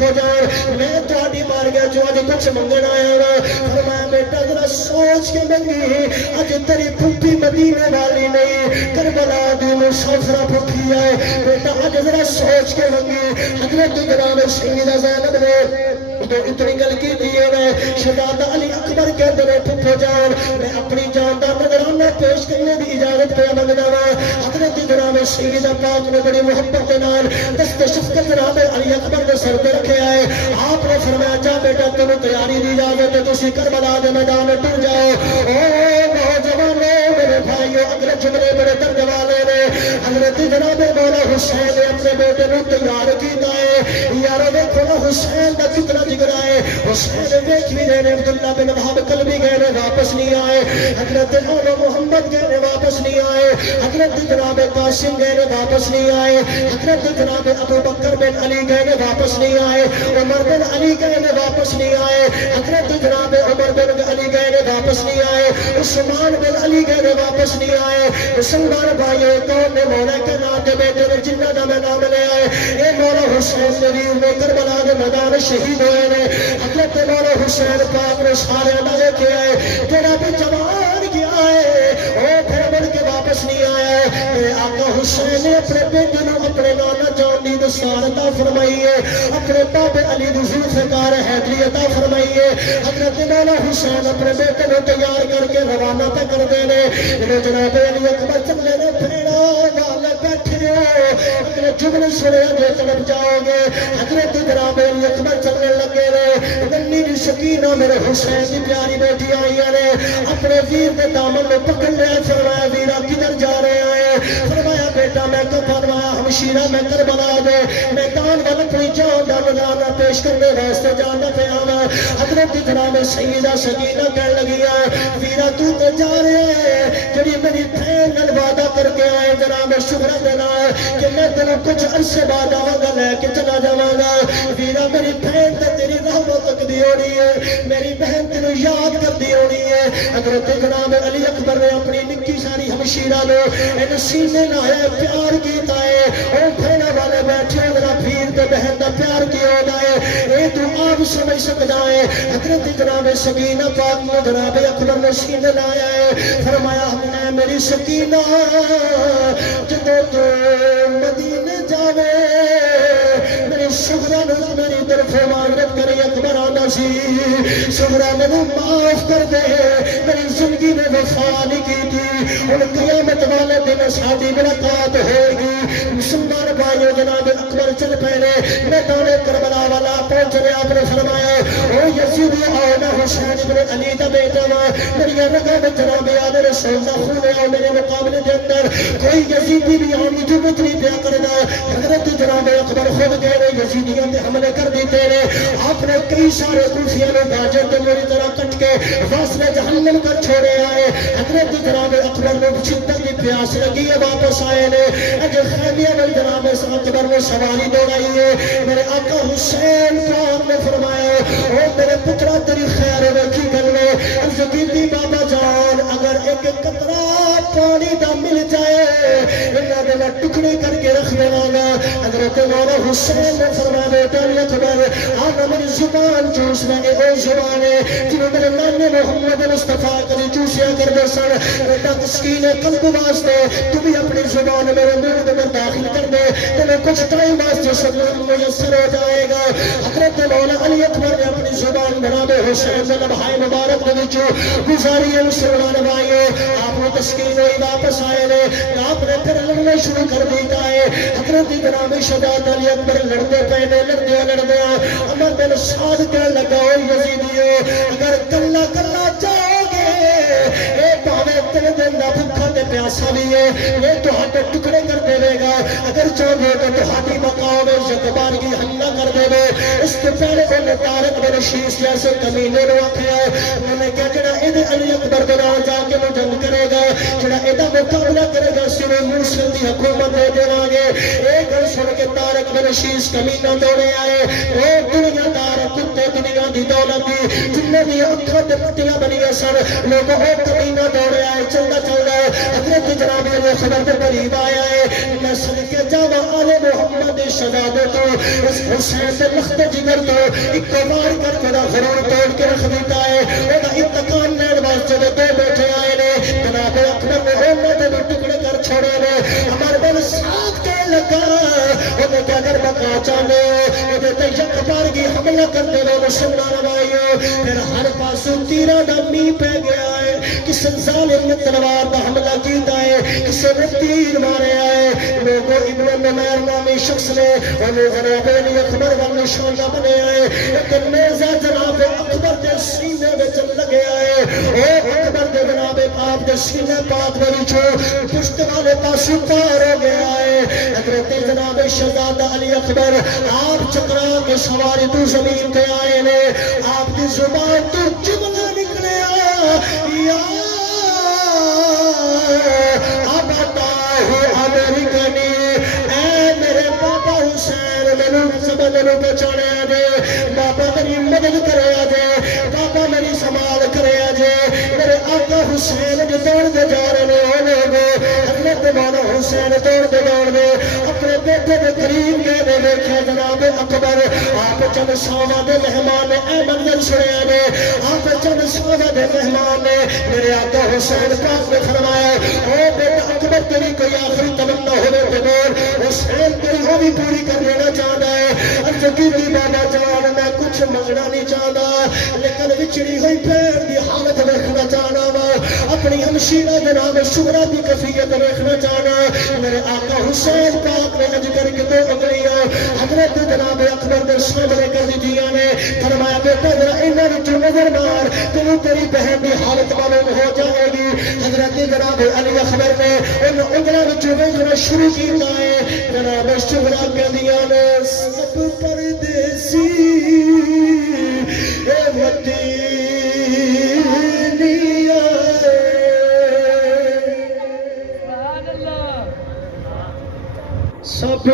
پھپھو جان میں تہاڈی بارگاہ چ اج کچھ منگن آیا وا فرمایا بیٹا ذرا سوچ کے منگی اج تیری پھپھی مدینے والی نہیں کربلا دی مسافرہ پھپھی ہے بیٹا اج ذرا سوچ کے منگی حضرت جناب سیدہ زینب نے تو اتنی گل کی دیئے نا شہزادہ علی اکبر کے دنے پھپھو جان میں اپنی جان دا نظرانہ پیش کرنے دی اجازت پہ منگنا وا حضرت جناب سیدہ پاک نے بڑی محبت کے نال دست شفقت جناب علی اکبر نے سر پہ رکھے آئے آپ نے فرمایا جا بیٹا تمہیں تیاری دی اجازت ہے تسی کربلا دے میدان میں ٹر جاؤ او نوجوانوں میرے بھائیو اگلے جملے بڑے درد والے نے حضرت جناب مولا حسین نے اپنے بیٹے نے تیار کیتا ہے یارو دیکھو نا حسین دا کتنا جگر آئے حسین دیکھ بھی رہے عبداللہ بن وہاب قلبی گئے نے واپس نہیں آئے حضرت مولا محمد گئے نے واپس نہیں آئے حضرت جناب قاسم گئے نے واپس نہیں آئے حضرت جناب ابو بکر بن علی گئے نے واپس نہیں آئے عمر بن علی گئے نے واپس نہیں آئے حضرت جناب عمر بن علی گئے نے واپس نہیں آئے عثمان بن علی گئے نے واپس نہیں آئے مسلمان بھائیو کون نے مولا کے نام کے بیٹے نے جنہ دا میں نام لے آئے اے مولا حسین نبی میں کربلا کے میدان شہید ہوئے نے حضرت مولا حسین پاک نے سارے لگے کے آئے تیرا بھی جوان گیا ہے او پھر بڑھ کے واپس نہیں آیا میرے آقا حسین نے اپنے بیٹے نے اپنے نانا جان دی دستار عطا فرمائی ہے اپنے بابے علی دی ذوالفقار حیدری عطا فرمائی ہے حضرت مولا حسین اپنے بیٹے کو تیار کر کے روانہ پہ کر دینے جناب علی اکبر چلے نے پھیڑا والے بیٹھے ہو اپنے جملے سنے جو طرف جاؤ گے حضرت جناب علی اکبر چلنے لگے نے ننی دی سکینہ میرے حسین دی پیاری بیٹی آئی نے اپنے ویر دے دامن میں پکڑ لیا فرمایا ویرا کدھر جا رہے ہیں فرمایا بیٹا میں تو فرمایا ہمشیرہ میں کربلا دے میدان والا اپنی جان دا نظارہ پیش کرنے واسطے جانا پہ آنا حضرت جناب سیدہ سکینہ کہنے لگی ہے ویرا تو تے جا رہے ہیں جڑی میری بہن نال وعدہ کر کے آئے جناب شکر دینا کہ میں تینوں کچھ عرصے بعد آواں گا لے کے چلا جاواں گا ویرا میری بہن تے تیری رحمت تک دی ہونی ہے میری بہن تینوں یاد کر دی ہونی ہے حضرت جناب علی اکبر نے اپنی نکی ساری ہمشیرہ لو ان سینے لایا پیار کیتا ہے او بہنا والے بیٹھے میرا پیر تے بہن دا پیار کیا ہے اے تو آپ سمجھ سکتا ہے حضرت جناب سکینہ پاک نے جناب اکبر نے سینے لایا ہے فرمایا ہم نے میری سکینہ جدو تو مدینے جاوے میری شغرہ نے میری طرف معذرت کری اکبر آنا سی شغرہ نے معاف کر دے میری زندگی میں وفا نہیں کی تھی ان قیامت والے دن ساتھی ملاقات ہوئے گی مسلمان بھائیو جناب اکبر چل پہنے میدان کربلا والا پہنچ رہے آپ نے فرمایا او یزید آؤ میں حسین ابن علی دا بیٹا وا میری رگا میں جناب یاد رسول دا خون ہے میرے مقابلے دے اندر کوئی یزیدی بھی آنی جرمت نہیں پیا کرنا حضرت جناب اکبر خود گئے یزیدیاں دے حملے کر دیتے ہیں آپ نے کئی سارے کوفیاں نے باجر تے میری طرح کٹ کے فاصلے جہنم کر چھوڑے آئے حضرت جناب اکبر نے شدت کی پیاس لگی ہے واپس آئے نے اجے خیمیہ میں جناب اکبر نے سواری دوڑائی ہے میرے آقا حسین پاک نے فرمایا او میرے پترا تیری خیر ہے کی گل ہے عرض کیتی بابا جان اگر ایک قطرہ پانی دا مل جائے انہاں دے میں ٹکڑے کر کے رکھ لواں گا حضرت مولا حسین نے فرمایا بیٹا اکبر آنا میری زبان چوس میں اے زبان ہے جنہوں میرے نانے محمد مصطفیٰ کلی چوسیا کر دے سن بیٹا تسکین قلب واسطے تو بھی اپنی زبان میرے منہ میں داخل کر دے تمہیں کچھ ٹائم واسطے سلام میسر ہو جائے گا حضرت مولا علی اکبر نے اپنی زبان جناب حسین سے لمحہ مبارک دے وچ گزاری ہے مسلمان بھائیو آپ نے تسکین ہوئی واپس آئے نے آپ نے پھر لڑنا شروع کر دیتا ہے حضرت جناب شجاعت علی اکبر لڑتے پہنے لڑدے عمر بن سعد کہنے لگا او یزیدیو اگر کلا کلا جاؤ گے اے پاوے تیرے دن دا بھکھا تے پیاسا بھی ہے یہ تو ہاتھے ٹکڑے کر دے گا اگر چاہو تو تہاڈی مقام عزت بارگی حملہ کر دے گا اس کے پہلے انہیں طارق بن شیس جیسے کمینے نے آکھیا انہیں کہا جڑا اے علی اکبر دے نال جا کے وہ جنگ کرے گا جڑا ایدا مقابلہ کرے گا سانو موصل دی حکومت دے دیواں گے اے گل سن کے طارق بن شیش کمینہ دوڑے آئے اے دنیا دار کتے دنیا دی دولت دی جنہیں دی اکھاں تے پٹیاں بنیاں سن لوگوں اے کمینہ دوڑے آئے چلدا چلدا حضرت جناب علی خبر دے قریب آیا ہے میں صدقے جاواں آل محمد شہزادے تو اس حسین دے لخت جگر تو ایک بار کر کے غرور توڑ کے رکھ دیتا ہے او دا انتقام لین واسطے دو بیٹھے آئے نے جناب اکبر نے امت دے ٹکڑے کر چھوڑے نے ہمارے دل ساتھ کے لگا انہیں کیا اگر بقا چاہنے ہو انہیں تے یک بارگی حملہ کرتے ہوئے مسلمان بھائیو پھر ہر پاسو تیرہ دمی پہ گیا ہے کسی ظالم نے تلوار دا حملہ کیتا ہے کسی نے تیر مارے آئے لوگوں ابن نمیر نامی شخص نے انہیں جناب علی اکبر و نشانہ بنے آئے لیکن نیزہ جناب اکبر دے سینے میں چل لگے آئے اے اکبر دے جناب آپ دے سینے پاک میں چھو پشت والے پاسو پار ہو گیا ہے حضرت جناب شہزادہ علی اکبر آپ چکرا کے سواری تو زمین پہ آئے نے آپ کی زبان تو جملہ نکلے یا ابتاہ امریکنی اے میرے بابا حسین میں سبب بچانے دے بابا میری مدد کرے دے بابا میری سنبھال کرے دے میرے آقا حسین جو دوڑ دے جا رہے ہونے گے حضرت مولا حسین دوڑ دے اپنے بیٹے دے قریب گئے دے دیکھے جناب اکبر آپ چند سوہ دے مہمان نے اے منظر سنے دے آپ چند سوہ دے مہمان نے میرے آقا حسین پاک نے فرمایا اے بیٹا اکبر تیری کوئی آخری تمنا ہوئے تے بول حسین تیری وہ بھی پوری کر لینا چاہتا ہے عرض کیتی بابا جان میں کچھ منگنا نہیں چاہتا لیکن وچڑی ہوئی پیر دی حالت دیکھنا چاہنا وا اپنی ہمشیرہ جناب شغرا دی کفیت دیکھنا چاہنا میرے آقا حسین پاک نے اج کر کے دو انگلیاں حضرت جناب اکبر دے سامنے کر دیاں نے فرمایا بیٹا ذرا انہاں وچوں نظر مار تینوں تیری بہن دی حالت معلوم ہو جائے گی حضرت جناب علی اکبر نے ان انگلیاں وچوں ویکھنا شروع کیتا ہے جناب شغرا کہندیاں نے سب پردیسی اے مدینہ سب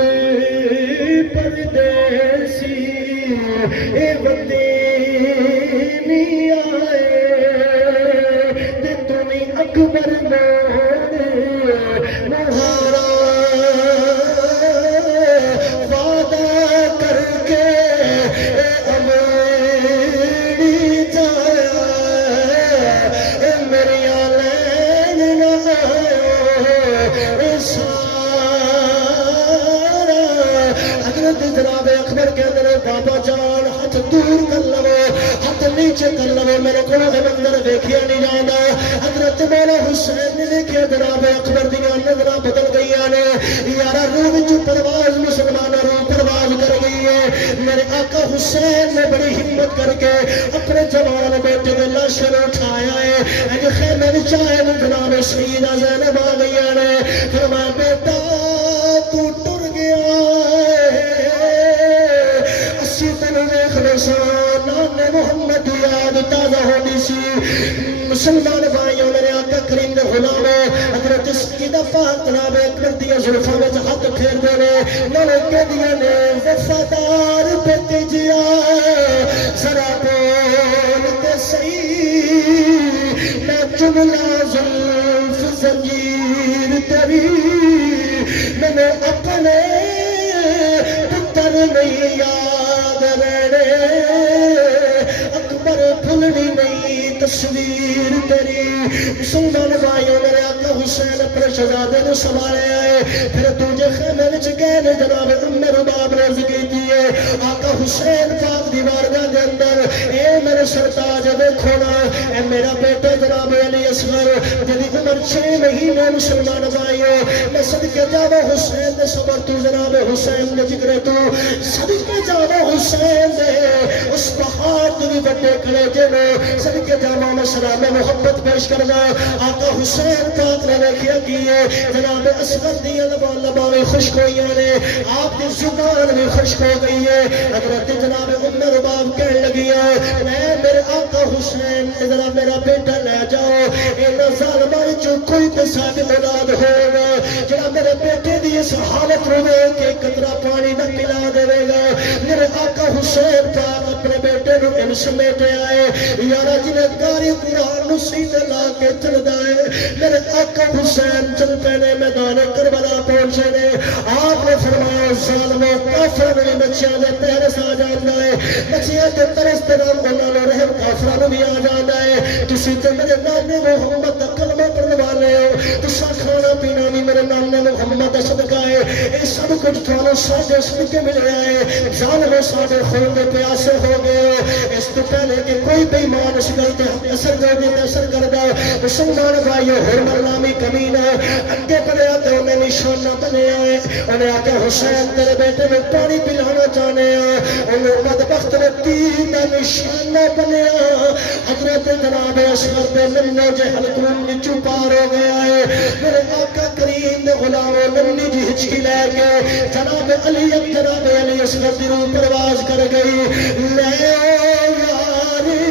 پردیسی اے وطنی آئے تے تمہیں اکبر مہارا وعدہ کر کے اے امیری جایا اے میری آلین نہ آئے حضرت جناب اکبر کے اندر بابا جان ہاتھ دور کر لو ہاتھ نیچے کر لو میرے کو منظر دیکھیا نہیں جانا حضرت مولا حسین نے دیکھیا جناب اکبر دیا نظر بدل گئی نے یارا روح وچ پرواز مسلمان روح پرواز کر گئی ہے میرے آقا حسین نے بڑی ہمت کر کے اپنے جوان بیٹے نے لاش اٹھایا ہے اج خیمے وچ آئے جناب سیدہ زینب آ گئی نے فرمایا بیٹا تو ٹر گیا نام محمد یاد تازہ ہونی سی مسلمان بھائیوں میرے آقا کریم نے غلام حضرت سیدہ پاک جناب اکبر دیا زلفاں وچ ہاتھ پھیر دے نے نالے کہدیاں نے وفادار بیٹے جیا ذرا بول تے صحیح میں جملہ زلف زنجیر تیری میں نے اپنے پتر نہیں یاد رہنے اکبر بھولنی نہیں تصویر تیری مسلمان بھائیوں میرے آقا حسین اپنے شہزادے کو سنبھالے آئے پھر دوجے خیمے وچ گئے نے جناب ام رباب نے ذکر کیے آقا حسین پاک دی بارگاہ دے اندر اے میرے سرتاج دیکھو نا اے میرا بیٹا جناب علی اصغر جدی عمر 6 مہینے مسلمان بھائیوں میں صدقے جاوا حسین دے صبر تو جناب حسین دے ذکر تو صدقے جاوا حسین دے اس پہاڑ تو بھی بڑے کھڑے جنو صدقے جاوا میں سلام محبت پیش کرنا آقا حسین پاک نے دیکھیا کیے جناب اصغر دی لباویں خشک ہوئیاں نے آپ کی زبان بھی خشک ہو گئی ہے حضرت جناب ام رباب کہنے لگی ہے اے میرے آقا حسین ذرا میرا بیٹا لے جاؤ انہاں ظالماں وچوں کوئی تے ساڈے اولاد ہوگا جڑا میرے بیٹے دی اس حالت رو ویکھ کے قطرہ پانی نہ پلا دے گا. میرے آقا حسین پاک اپنے بیٹے نو ان سمیٹے آئے یارا جنہیں کاری قرآن نو سینے لا کے چلدا ہے. میرے آقا حسین چل پینے میدان کربلا پہنچے نے. آپ نے فرمایا ظالموں کافروں نے بچیاں دے تیرس آ جاندا ہے, بچیاں دے ترس تے نال انہاں نوں رحم کافراں بھی آ جاندا ہے. تسی تے میرے نانے محمد دا کلمہ پڑھن والے ہو, تساں کھانا پینا بھی میرے نانے محمد دا صدقہ ہے. اے سب کچھ تھانوں ساڈے صدقے ملیا ہے. ظالموں ساڈے خون دے پیاسے ہو گئے ہو. اس تو پہلے کہ کوئی بے ایمان اس گل تے اثر کر دے اثر کردا مسلمان بھائیو ہر نامی کمینہ اگے بڑھیا تے انہیں نشانہ بنیا ہے. انہیں آکے حسین تیرے بیٹے میں پانی پلانا چاہنے ہیں, انہیں بدبخت نے تیر دا نشانہ بنیا. حضرت جناب اصغر دے ننو جہل قرون نچو پار ہو گیا ہے. میرے آقا کریم دے غلاموں ننی جی ہچکی لے کے جناب علی اصغر دی روح پرواز کر گئی. لے یاری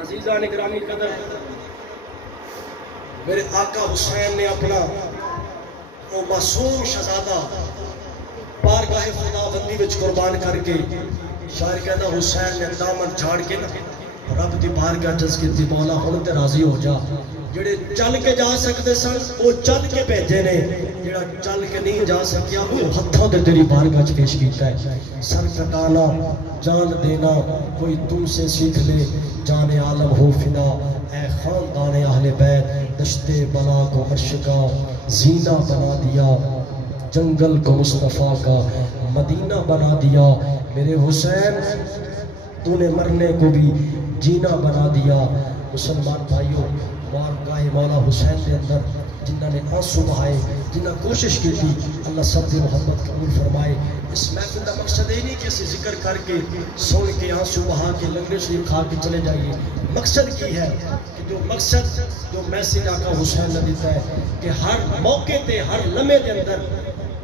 عزیزان گرامی قدر, میرے آقا حسین نے اپنا وہ معصوم شہزادہ بارگاہ خدا بندی وچ قربان کر کے شاعر کہتا حسین نے دامن جھاڑ کے نا رب دی بارگاہ جس کی دی مولا ہن تے راضی ہو جا. جڑے چل کے جا سکتے سن وہ چل کے بھیجے نے, جڑا چل کے نہیں جا سکیا وہ ہتھوں تے تیری بارگاہ وچ پیش کیتا ہے. سر کٹانا جان دینا کوئی تم سے سیکھ لے, جان عالم ہو فدا اے خاندان اہل بیت. دشت بلا کو عرش کا زینہ بنا دیا, جنگل کو مصطفیٰ کا مدینہ بنا دیا. میرے حسین تو نے مرنے کو بھی جینا بنا دیا. مسلمان بھائیوں بارگاہ مولا حسین کے اندر جنہوں نے آنسو بہائے, جنہوں نے کوشش کی تھی, اللہ سب کی محبت قبول فرمائے. اس محفل کا مقصد یہ نہیں کہ اسے ذکر کر کے سن کے آنسو بہا کے لنگر شریف کھا کے چلے جائیے. مقصد کی ہے کہ جو مقصد جو میسیج آقا حسین نے دیتا ہے کہ ہر موقع تے ہر لمحے دے اندر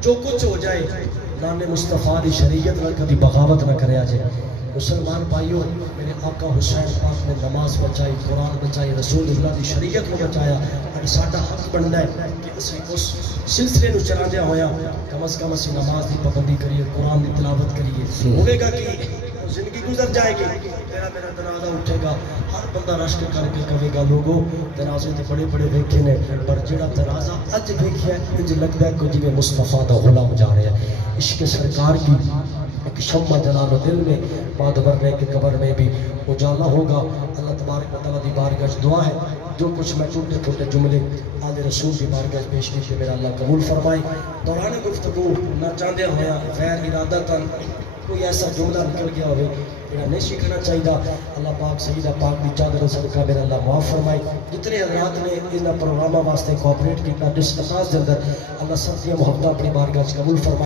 جو کچھ ہو جائے نانے مصطفیٰ دی شریعت نہ کبھی بغاوت نہ کریا جائے. مسلمان بھائیوں میرے آقا حسین پاک نے نماز بچائی, قرآن بچائی, رسول اللہ دی شریعت کو بچایا. اور ساڈا حق بنتا ہے کہ اسی اس سلسلے نو چلاندیا ہویا کم از کم اسی نماز دی پابندی کریے, قرآن دی تلاوت کریے. ہوئے گا کہ زندگی گزر جائے گی, تیرا میرا جنازہ اٹھے گا, ہر بندہ رشک کر کے کہے گا لوگوں جنازے تے بڑے بڑے ویکھے نے, پر جڑا جنازہ اج ویکھیا ہے انج لگدا ہے کوئی جویں مصطفیٰ دا غلام جا رہا ہے. عشق سرکار کی ایک شمع جلال دل میں بعد مرنے کے قبر میں بھی اجالا ہوگا. اللہ تبارک و تعالیٰ دی بارگاہ وچ دعا ہے جو کچھ میں ٹوٹے ٹوٹے جملے آل رسول دی بارگاہ وچ پیش کیتے میرا اللہ قبول فرمائے. دوران گفتگو نہ چاہدے ہویا غیر ارادتاً کوئی ایسا جملہ نکل گیا ہوئے جڑا نہیں سیکھنا چاہیے, اللہ پاک سیدہ پاک دی چادر صدقہ میرا اللہ معاف فرمائے. جتنے حضرات نے ان پروگراموں واسطے کوآپریٹ کیتا جس انداز دے اندر اللہ سب دی محبت اپنی بارگاہ وچ قبول فرمائے.